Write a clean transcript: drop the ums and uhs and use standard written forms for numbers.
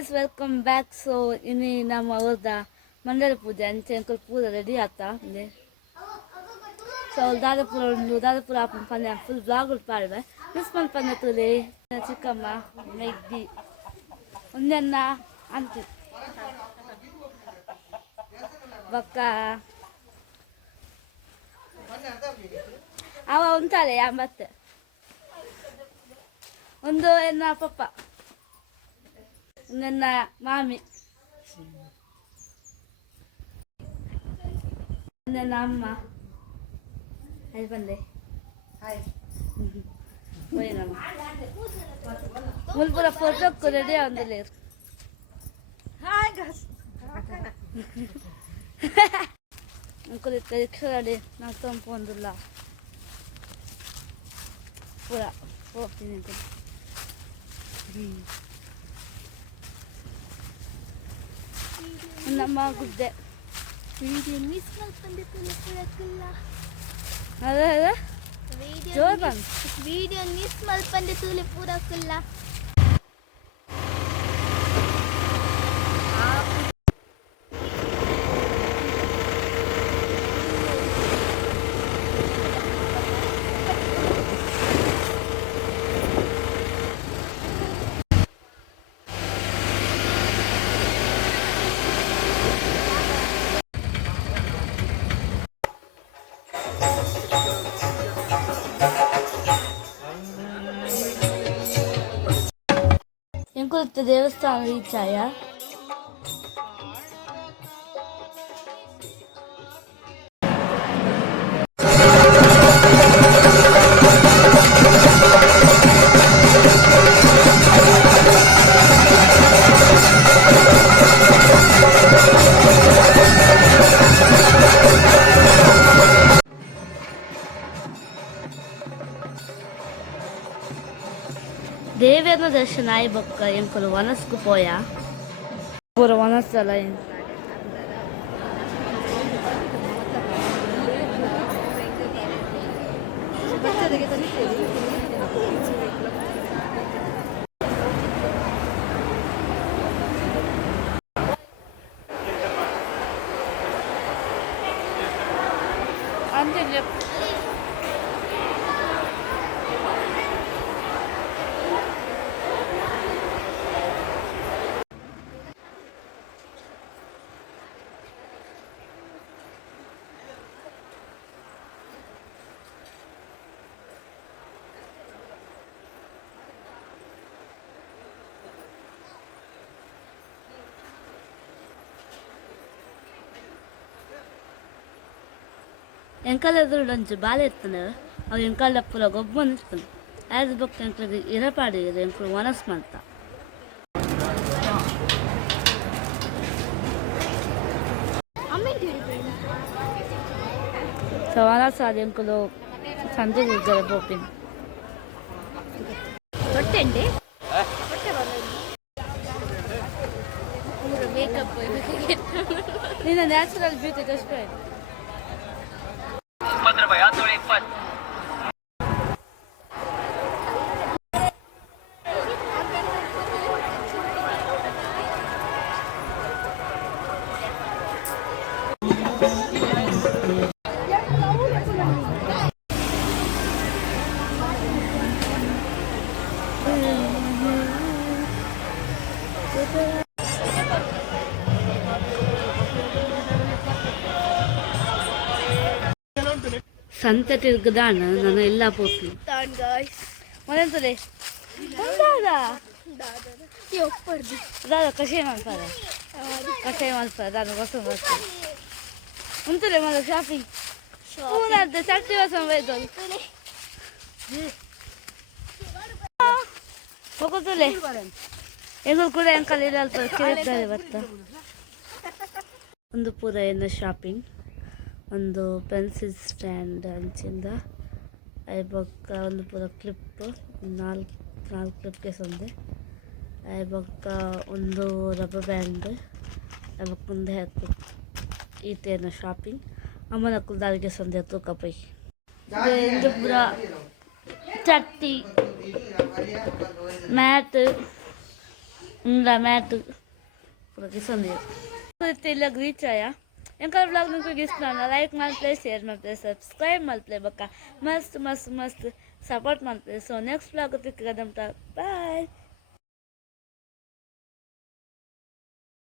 guys, welcome back. So ini nama urda mandal puja anche ankle pura ready aata inde. So dada pura apun panne full vlog udparve. Miss panne tule chikkamma megdi undanna ante bakka awa untale yambatte ಒಂದು ಎನ್ನ ಪಪ್ಪ ನನ್ನ ಮಾಮಿ ನನ್ನ ಅಮ್ಮ ಅಲ್ಲಿ ಬಂದೆ పోయినాము ముల్పుర ఫోటోకు ready ఉంది లేరు ఇంకొక రెడీ నాకు ತಂಪು ಒಂದಿಲ್ಲ ಪೂರ ಹೋಗ್ತೀನಿ ಅಂತ ನಮ್ಮ ಗುಡ್ಡೆ ವಿಡಿಯೋ ಮಿಸ್ ಮಾಡ್ಕೊಂಡಿತ್ತು ಪೂರಕ್ಕಿಲ್ಲ ಅದೇ ಅದೇ ಜೋರ್ ಬಂದು ವಿಡಿಯೋ ಮಿಸ್ ಮಾಡ್ಕೊಂಡಿತ್ತು ಪೂರಕ್ಕಿಲ್ಲ ಎಂಕುತ್ತ ದೇವಸ್ಥಾನ ರೀಚ್ ಆಯ ದೇವಿಯನ್ನ ದರ್ಶನ ಆಯಿ ಬೊಕ್ಕ ಎಂಕುಲು ವನಸ್ಕು ಪೋಯ ಪೂರ ವನಸ್ಸಲ್ಲ ಅಂತಿಲ್ಲ ಎಂಕಲ್ ಎದುರು ಒಂಚು ಬಾಲೆ ಇರ್ತಾನೆ ಅವು ಎಂಕಲ್ದ ಪೂರ ಗೊಬ್ಬ ಇರ್ತಾನೆ ಆಯ್ದು ಬೊಕ್ಕ ಎಂಕಲ್ಗೆ ಇರಪಾಡಿ ಎಂಕಲು ಮನಸ್ಸು ಮಾಡ್ತಾ ಮನಸ್ಸು ಅದು ಎಂಕಲು ಸಂಜೆ ಇದ್ದಾರೆ ಬೋಪಿನ ಹೊಟ್ಟೆಂಡಿ ಮೇಕಪ್ ನಿನ್ನ ನ್ಯಾಚುರಲ್ ಬ್ಯೂಟಿ ತೋರಿಸ್ಬೇಡ ಸಂತೆ ತಿರುಗದಾಣ ನಾನು ಎಲ್ಲ ಪೋಟ್ಲು ಮನೆಂತದೆ ದಾದ ಕಷಾಯ ಮಾಡ್ತಾರೆ ಕಷಾಯ ಮಾಡ್ತಾರೆ ನಾನು ಹೊಸ ಬರ್ತಾರೆ ಉಂಟುಲೆ ಮಗ ಶಾಪಿಂಗ್ ಪೂನದ್ದು ಚಟ್ಟಿ ಹೊಸ ಬೈದು ಹೋಗುತ್ತಲೆ ಎಗಳು ಕೂಡ ಅಂಕಲ್ ಇರಲ್ಪ ಕೇಳಿದ್ದಾರೆ ಬರ್ತಾ ಒಂದು ಪೂರ ಏನು ಶಾಪಿಂಗ್ ಒಂದು ಪೆನ್ಸಿಲ್ ಸ್ಟ್ಯಾಂಡ್ ಅಂಚಿಂದ ಐಬೊಕ್ಕ ಒಂದು ಪೂರ ಕ್ಲಿಪ್ ನಾಲ್ಕು ಕ್ಲಿಪ್ಗೆ ಸಂದೆ ಐಬೊಕ್ಕ ಒಂದು ರಬ್ಬರ್ ಬ್ಯಾಂಡ್ ಐಬೊಕ್ಕ ಒಂದು ಹೇರ್ ಕ್ಲಿಪ್ ಈತೇನ ಶಾಪಿಂಗ್ ಅಮ್ಮನಕ್ಕೂ ದಾರಿಗೆ ಸಂದೆ ತೂಕ ಪೈ ಇದು ಪೂರ ಚಟ್ಟಿ ಮ್ಯಾಟ್ Enggak ಮ್ಯಾಟ್ ಪೂರ ಸಂದಿ ಇಲ್ಲ ರೀಚ್ ಆಯ ಎಂಕಲ್ ಬ್ಲಾಗ್ ನಿಮಗೆ ಇಷ್ಟ ಲೈಕ್ ಮಾಡ್ಪ್ಲೇ ಶೇರ್ ಮಾಡ್ಪ್ಲೇ ಸಬ್ಸ್ಕ್ರೈಬ್ ಮಾಡ್ಪ್ಲೇ ಬಕ್ಕ ಮಸ್ತ್ ಮಸ್ತ್ ಮಸ್ತ್ ಸಪೋರ್ಟ್ ಮಾಡ್ಪ್ಲೇ ಸೊ ನೆಕ್ಸ್ಟ್ ಬ್ಲಾಗ್ ತಿಕ್ಕದಂತ ಬಾಯ್